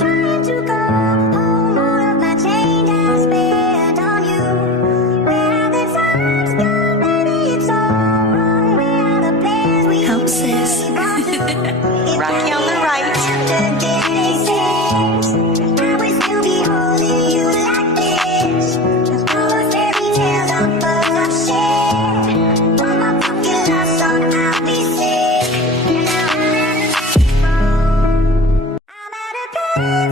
trying to go home. All of my change I spent on you. Where are the times gone, baby? It's all wrong. Where are the plans we Help, sis. Rocky on the right. I will still be holding you like this. All those fairy tales of birds I've shared. One more fucking love song, I'll be sick. Now I'm at a